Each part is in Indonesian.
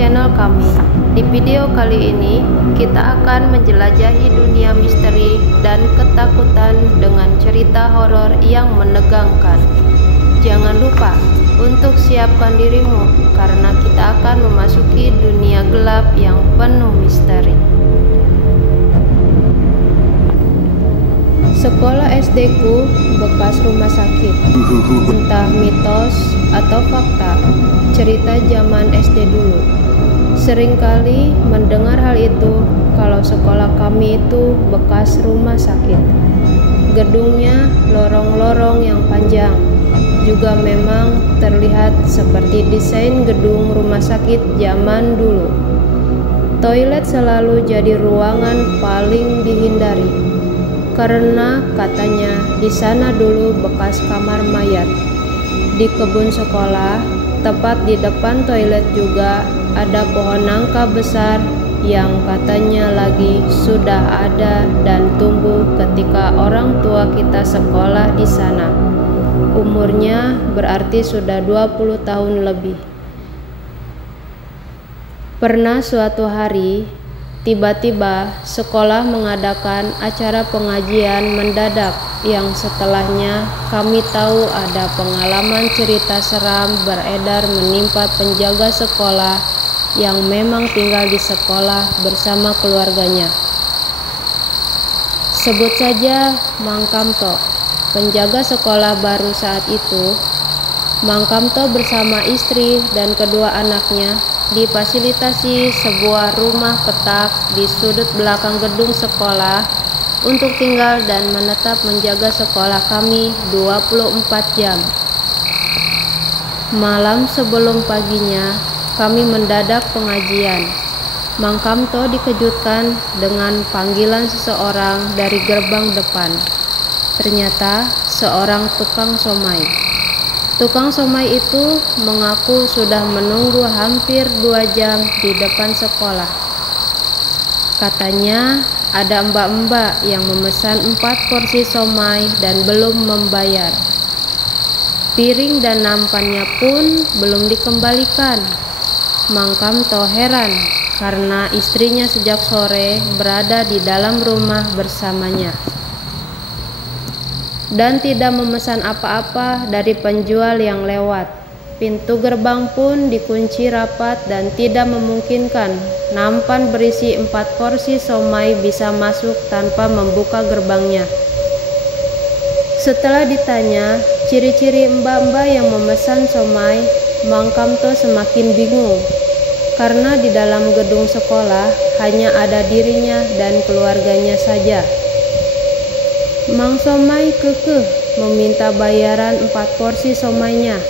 channel kami. Di video kali ini, kita akan menjelajahi dunia misteri dan ketakutan dengan cerita horor yang menegangkan. Jangan lupa untuk siapkan dirimu, karena kita akan memasuki dunia gelap yang penuh misteri. Sekolah SD ku bekas rumah sakit. Entah mitos atau fakta, cerita zaman SD dulu. Seringkali mendengar hal itu kalau sekolah kami itu bekas rumah sakit. Gedungnya lorong-lorong yang panjang, juga memang terlihat seperti desain gedung rumah sakit zaman dulu. Toilet selalu jadi ruangan paling dihindari, karena katanya di sana dulu bekas kamar mayat. Di kebun sekolah, tepat di depan toilet juga ada pohon nangka besar yang katanya lagi sudah ada dan tumbuh ketika orang tua kita sekolah di sana. Umurnya berarti sudah 20 tahun lebih. Pernah suatu hari, tiba-tiba sekolah mengadakan acara pengajian mendadak yang setelahnya kami tahu ada pengalaman cerita seram beredar menimpa penjaga sekolah yang memang tinggal di sekolah bersama keluarganya. Sebut saja Mang Kamto, penjaga sekolah baru saat itu. Mang Kamto bersama istri dan kedua anaknya difasilitasi sebuah rumah petak di sudut belakang gedung sekolah untuk tinggal dan menetap menjaga sekolah kami 24 jam. Malam sebelum paginya kami mendadak pengajian. Mang Kamto dikejutkan dengan panggilan seseorang dari gerbang depan. Ternyata seorang tukang somai. Tukang somai itu mengaku sudah menunggu hampir 2 jam di depan sekolah. Katanya ada mbak-mbak yang memesan 4 porsi somai dan belum membayar. Piring dan nampannya pun belum dikembalikan. Mang Kamto heran karena istrinya sejak sore berada di dalam rumah bersamanya dan tidak memesan apa-apa dari penjual yang lewat. Pintu gerbang pun dikunci rapat dan tidak memungkinkan nampan berisi 4 porsi somai bisa masuk tanpa membuka gerbangnya. Setelah ditanya ciri-ciri mbak-mbak yang memesan somai, Mang Kamto semakin bingung, karena di dalam gedung sekolah hanya ada dirinya dan keluarganya saja. Mang Somai kekeh meminta bayaran 4 porsi somainya,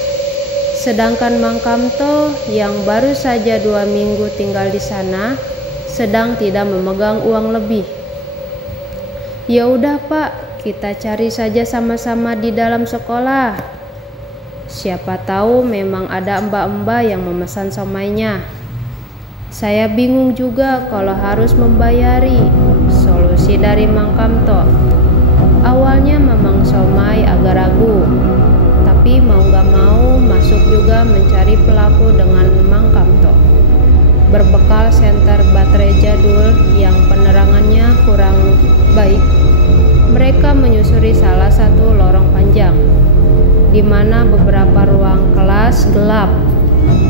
sedangkan Mang Kamto yang baru saja 2 minggu tinggal di sana sedang tidak memegang uang lebih. Ya udah Pak, kita cari saja sama-sama di dalam sekolah. Siapa tahu memang ada mbak-mbak yang memesan somainya. Saya bingung juga kalau harus membayari. Solusi dari Mang Kamto. Awalnya Mamang Somai agak ragu, tapi mau gak mau masuk juga mencari pelaku dengan Mang Kamto. Berbekal senter baterai jadul yang penerangannya kurang baik, mereka menyusuri salah satu lorong panjang, di mana beberapa ruang kelas gelap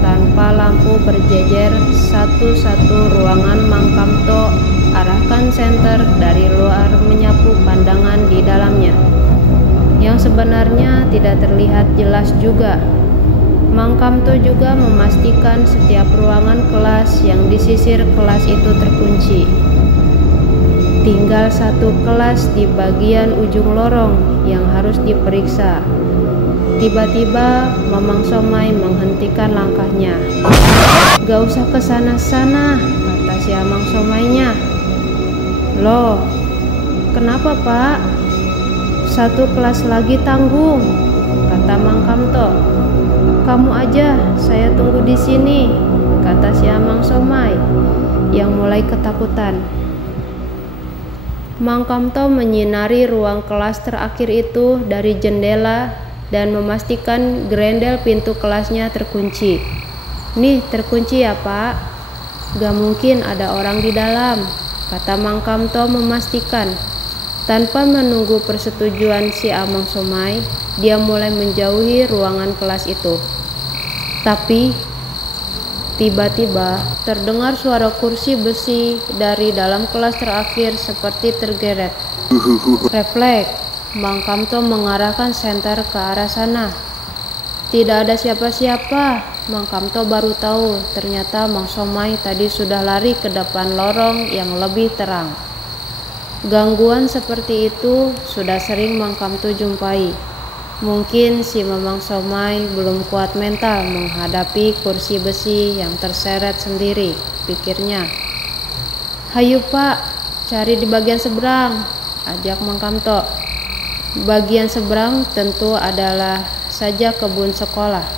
tanpa lampu berjejer. Satu-satu ruangan Mang Kamto arahkan senter dari luar menyapu pandangan di dalamnya, yang sebenarnya tidak terlihat jelas juga. Mang Kamto juga memastikan setiap ruangan kelas yang disisir kelas itu terkunci. Tinggal satu kelas di bagian ujung lorong yang harus diperiksa. Tiba-tiba Mamang Somai menghentikan langkahnya. Gak usah ke sana-sana, kata si Mamang Somainya. Loh, kenapa Pak? Satu kelas lagi tanggung, kata Mang Kamto. Kamu aja, saya tunggu di sini, kata si Mamang Somai yang mulai ketakutan. Mang Kamto menyinari ruang kelas terakhir itu dari jendela dan memastikan grendel pintu kelasnya terkunci. Nih, terkunci ya Pak, Gak mungkin ada orang di dalam, kata Mang Kamto memastikan. Tanpa menunggu persetujuan si Amang Somai, dia mulai menjauhi ruangan kelas itu. Tapi tiba-tiba terdengar suara kursi besi dari dalam kelas terakhir seperti tergeret. Refleks, Mang Kamto mengarahkan senter ke arah sana. Tidak ada siapa-siapa. Mang Kamto baru tahu ternyata Mang Somai tadi sudah lari ke depan lorong yang lebih terang. Gangguan seperti itu sudah sering Mang Kamto jumpai. Mungkin si Mamang Somai belum kuat mental menghadapi kursi besi yang terseret sendiri, pikirnya. Hayu Pak, cari di bagian seberang, ajak Mang Kamto. Bagian seberang tentu adalah saja kebun sekolah,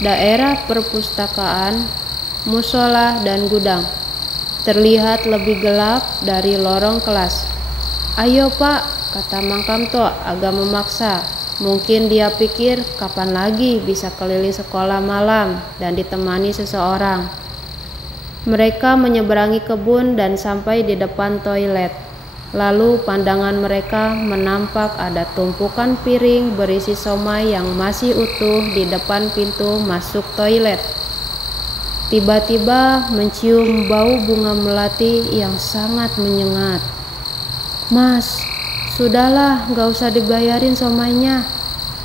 daerah perpustakaan, musola, dan gudang. Terlihat lebih gelap dari lorong kelas. Ayo Pak, kata Mang Kamto agak memaksa. Mungkin dia pikir kapan lagi bisa keliling sekolah malam dan ditemani seseorang. Mereka menyeberangi kebun dan sampai di depan toilet. Lalu pandangan mereka menampak ada tumpukan piring berisi somai yang masih utuh di depan pintu masuk toilet. Tiba-tiba mencium bau bunga melati yang sangat menyengat. Mas, sudahlah, gak usah dibayarin somainya.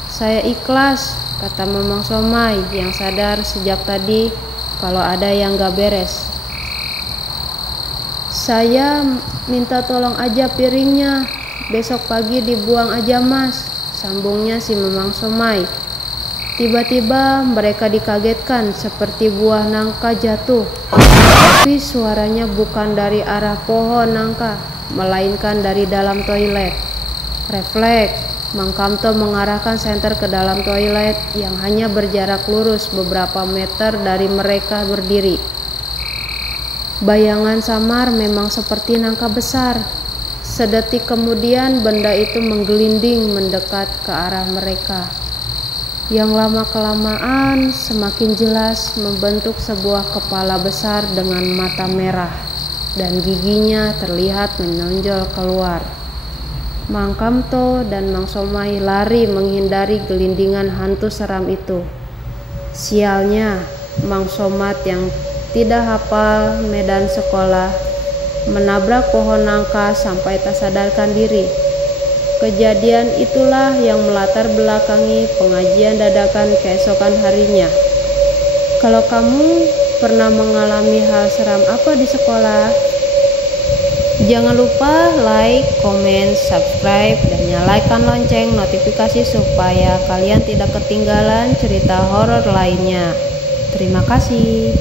Saya ikhlas, kata Mamang Somai yang sadar sejak tadi kalau ada yang gak beres. Saya minta tolong aja piringnya, besok pagi dibuang aja mas, sambungnya si Mamang Somai. Tiba-tiba mereka dikagetkan seperti buah nangka jatuh. Tapi suaranya bukan dari arah pohon nangka, melainkan dari dalam toilet. Refleks, Mang Kamto mengarahkan senter ke dalam toilet yang hanya berjarak lurus beberapa meter dari mereka berdiri. Bayangan samar memang seperti nangka besar. Sedetik kemudian benda itu menggelinding mendekat ke arah mereka. Yang lama-kelamaan semakin jelas membentuk sebuah kepala besar dengan mata merah dan giginya terlihat menonjol keluar. Mang Kamto dan Mang Somai lari menghindari gelindingan hantu seram itu. Sialnya, Mang Somat yang tidak hafal medan sekolah menabrak pohon nangka sampai tak sadarkan diri. Kejadian itulah yang melatar belakangi pengajian dadakan keesokan harinya. Kalau kamu pernah mengalami hal seram apa di sekolah? Jangan lupa like, komen, subscribe, dan nyalakan lonceng notifikasi supaya kalian tidak ketinggalan cerita horor lainnya. Terima kasih.